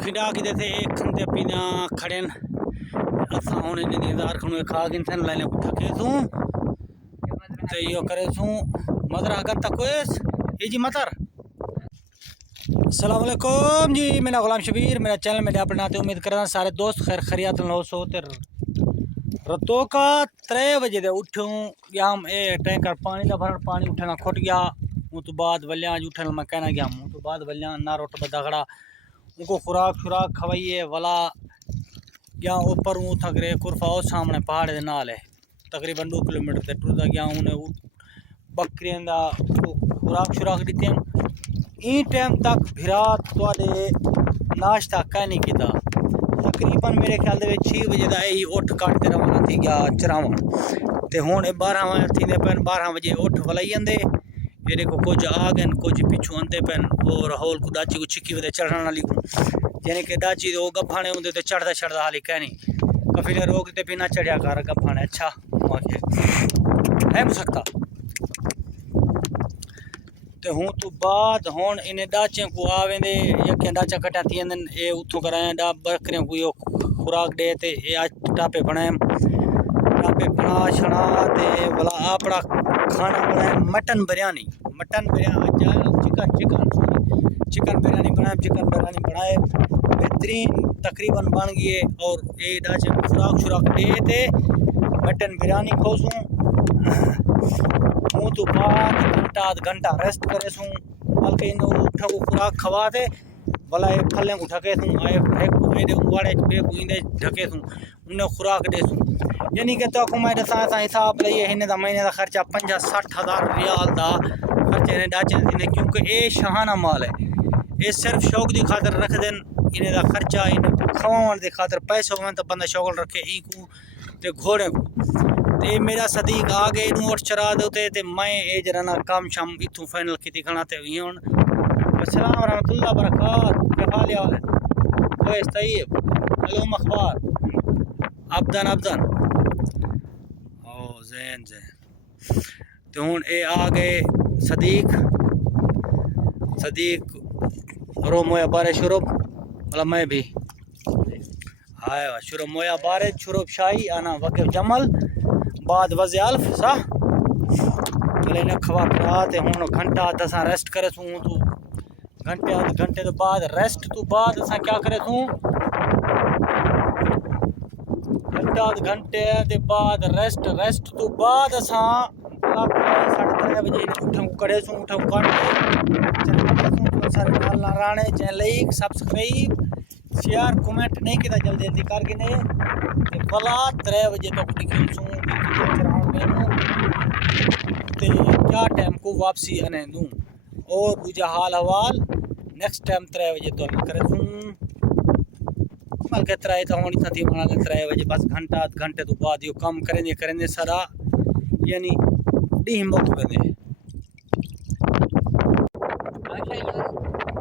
खिड़ा कि थे एक खंदे पीना खड़े असा हुन इंतजार खणो खा गिन थे लाइन थके सू ते यो करे सू मदर अगर तक ये जी मतर। अस्सलाम वालेकुम जी, मेरा गुलाम शबीर, मेरा चैनल मेरे अपने नाते उम्मीद करना सारे दोस्त खैर खरियात लो सो ते रतो का 3 बजे दे उठूँ गया हम ए टैंकर पानी का भरन पानी उठना खुट गया। वो तो बाद वलिया उठन मैं कहना गया हूँ तो बाद वलिया ना रोट बदा खड़ा उनको खुराक शुराक खवाइए वाला गया ऊपर वो थक रहे कुरफा और सामने पहाड़ के नाल है तकरीबन 2 किलोमीटर से टुरदा गया उन्हें बकरियों का खुराक शुराक दी हम ई टाइम तक भिरात थोड़े नाश्ता कह नहीं किया। तकरीबन मेरे ख्याल 6 बजे का यही उठ कट रवाना थी गया चरावन तो हूँ 12 थी पैन 12 बजे उठ वलाई आते ये देखो कुछ आ गए कुछ पिछू आते पैन और हॉल को डाची को छिकी वे चढ़ने वाली को यानी कि डाची वो गफाने होंगे तो चढ़ता चढ़ता हाली कहनी कभी ने रोकते भी ना चढ़िया कर गफाने अच्छा है सकता तो हूँ तो बाद हूँ इन्हें डाचे को आवेंदे यकें डाचा कटा थी ये उतों कराए डा बकरियों को यो खुराक दे ते ये आज टापे बनाए टापे बना छना ते वाला अपना खाना बनाए मटन बिरयानी चिकन बिरयानी बनाए बेहतरीन तकरीबन बन गई है और ये डाचे खुराक शुराक दे ते मटन बिरयानी खोसूँ हूँ तो बाद आध घंटा रेस्ट करे सूँ बल्कि इन उठा को खुराक खवा दे भला ये फलें को ढके सूँ आए वाड़े बेकुंदे ढके सूँ उन्हें खुराक दे सूँ यानी कि तो मैं दसा हिसाब लइए इन महीने का खर्चा 50-60 हज़ार रियाल का खर्चे इन्हें डाचे थी क्योंकि ये शाहाना माल है ये सिर्फ शौक की खातर रख देन इन्हें का खर्चा इन खवावन की खातर पैसे हो तो बंदा शौक रखे ई को ते घोड़े को ते मेरा सदीक आ गए इन और चरा देते ते मैं ये जरा काम शाम इतों फाइनल की खड़ाते हुई हूँ। अस्सलाम रहमतुल्लाह बरकात क्या हाल है कोई तय्यब अलूम अखबार अबदन ओ जैन तो हूँ ये आ गए सदीक रो मोया बारे शुरू मतलब मैं भी आया शुरू मोया बारे शुरू शाही आना वकीफ जमल बाद वज़े अल्फ सा चले न खवा पिला ते हूँ घंटा दसा रेस्ट करे सूँ तू घंटे तो बाद रेस्ट तो बाद असा क्या करे सूँ घंटे के बाद रेस्ट तो बाद असा 3:30 बजे उठूँ करे सूँ उठूँ सारे Rane channel like subscribe share comment नहीं किया जल्दी करके ने भला 3 बजे तक दिखूँ क्या टाइम को वापसी आने दूँ और दूजा हाल हवाल नेक्स्ट टाइम 3 बजे तो करे बल्कि 3 तो होनी थी बना 3 बजे बस घंटे तो बाद यो काम करेंगे सारा यानी डी मुक्त बने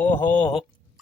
ओहो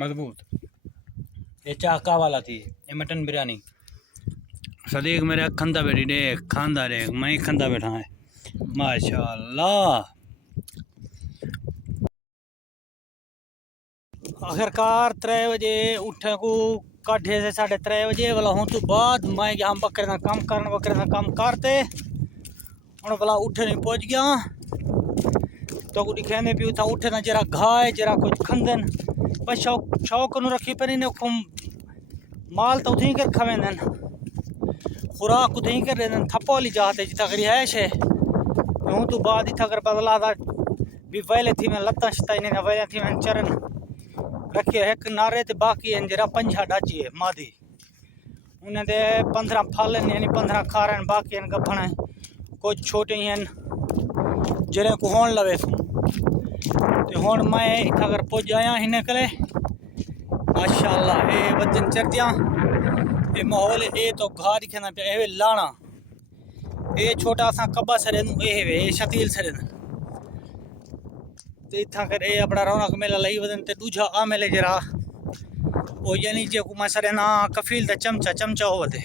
मजबूत ये चाका वाला थी ये मटन बिरयानी सदीक मेरे खंदा बैठी देख खानदा देख मैं ही खंदा बैठा है माशाल्लाह। आखिरकार 3 बजे उठे को काठे से 3:30 बजे वाला हूँ तो बाद मैं गया हम बकरे का काम करते हूँ वाला उठे नहीं पहुँच गया तो कुछ खेने भी था उठे ना जरा घाय जरा कुछ खंदन पर शौक न रखी पर इन्हें माल तो उठी कर खवेंदन खुराक उठी कर देन थप्पो वाली जाते जितना रिहायश है हूँ तो बाद ही था अगर बदला था भी वैले थी मैं लत्ता शता इन्हें वैले थी मैं चरन रखे एक नारे ते बाकी जरा 5 डाची है मादी उन्हें दे 15 फालन यानी 15 खारन बाकी गफन कुछ छोटे हैं जरे को होन लवे तो हूँ मैं अगर पुज आया हिन करे माशाल्लाह ये वजन चढ़दियां ये माहौल ये तो घार दिखना पे ये लाना ये छोटा सा कब्बा सरे ये शतील सरे ते इत्थां कर ये अपना रौनक मेला लई वदन ते दूजा आ मेले जरा ओ यानी जे को सरे ना कफील दा चमचा होवते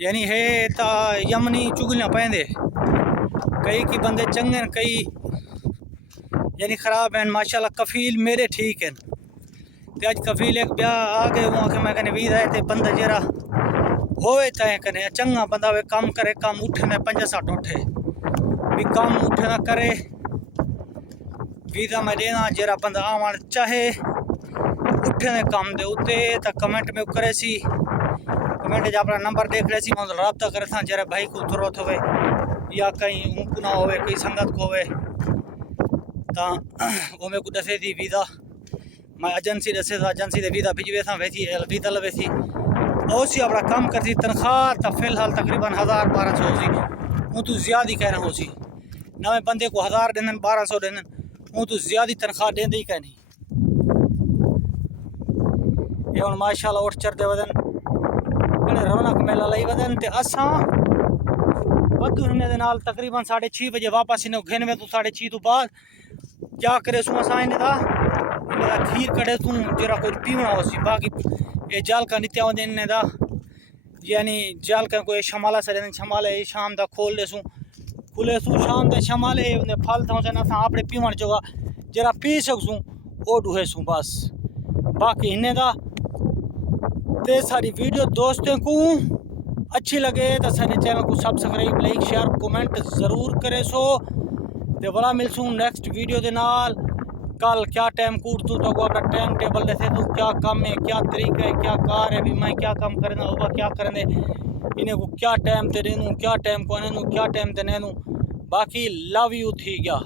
यानी है ता यमनी चुगलियां पैंदे कई की बंदे चंगे कई यानी खराब हैं माशाल्लाह कफील मेरे ठीक हैं ते अज कफील एक ब्याह आ गए वो कि मैं कने वीद है ते बंदा जरा होवे तय कने चंगा बंदा वे काम करे काम उठे ने 5-7 उठे भी काम उठे ना करे वीदा में देना जरा बंदा आवन चाहे उठे ने काम दे उते ता कमेंट में करे सी कमेंट जा अपना नंबर देख ले सी मतलब राब्ता करे था जरा भाई को जरूरत होवे या कहीं उनको ना होवे कोई संगत को होवे ता वो मेरे को दसे थी वीदा मैं एजेंसी दसे था एजेंसी दे वीदा भिजवे था वैसी वीदा लवे थी और सी अपना काम करती तनख्वाह ता फिलहाल तकरीबन 1000-1200 सी वो तो ज्यादा ही कहना हो सी नवे बंदे को 1000 देन 1200 देन वो तो ज्यादा तनख्वाह देंदे ही कहनी ये हुन माशाल्लाह उठ चढ़दे वदन बड़े रौनक मेला लई वदन ते असां बदू हिने दे नाल तकरीबन 6:30 बजे वापस इन्हें घेनवे तो 6:30 तो बाद क्या करे सो असां इन्हें दा खीर कड़े तू जरा कुछ पीवना हो सी बाकी ये जाल का नित्या वदन इन्हें दा यानी जाल का कोई शमाला से शमाले शाम दा खोल दे सू खुले सू शाम दे शमाले उन्हें फल था जना असां आपणे पीवण जोगा जरा पी सकूं ओ दुहे सू बस बाकी इन्हें दा ते सारी वीडियो दोस्तों को अच्छी लगे तो सारे चैनल को सब्सक्राइब लाइक शेयर कमेंट ज़रूर करे सो ते बड़ा मिलसूँ नेक्स्ट वीडियो दे नाल कल क्या टाइम कूट तू तो अपना टाइम टेबल देते तू क्या काम है क्या तरीका है क्या कार है भी मैं क्या काम करना होगा क्या करने इन्हें को क्या टाइम दे देनू क्या टाइम को आने क्या टाइम देने बाकी लव यू थी गया।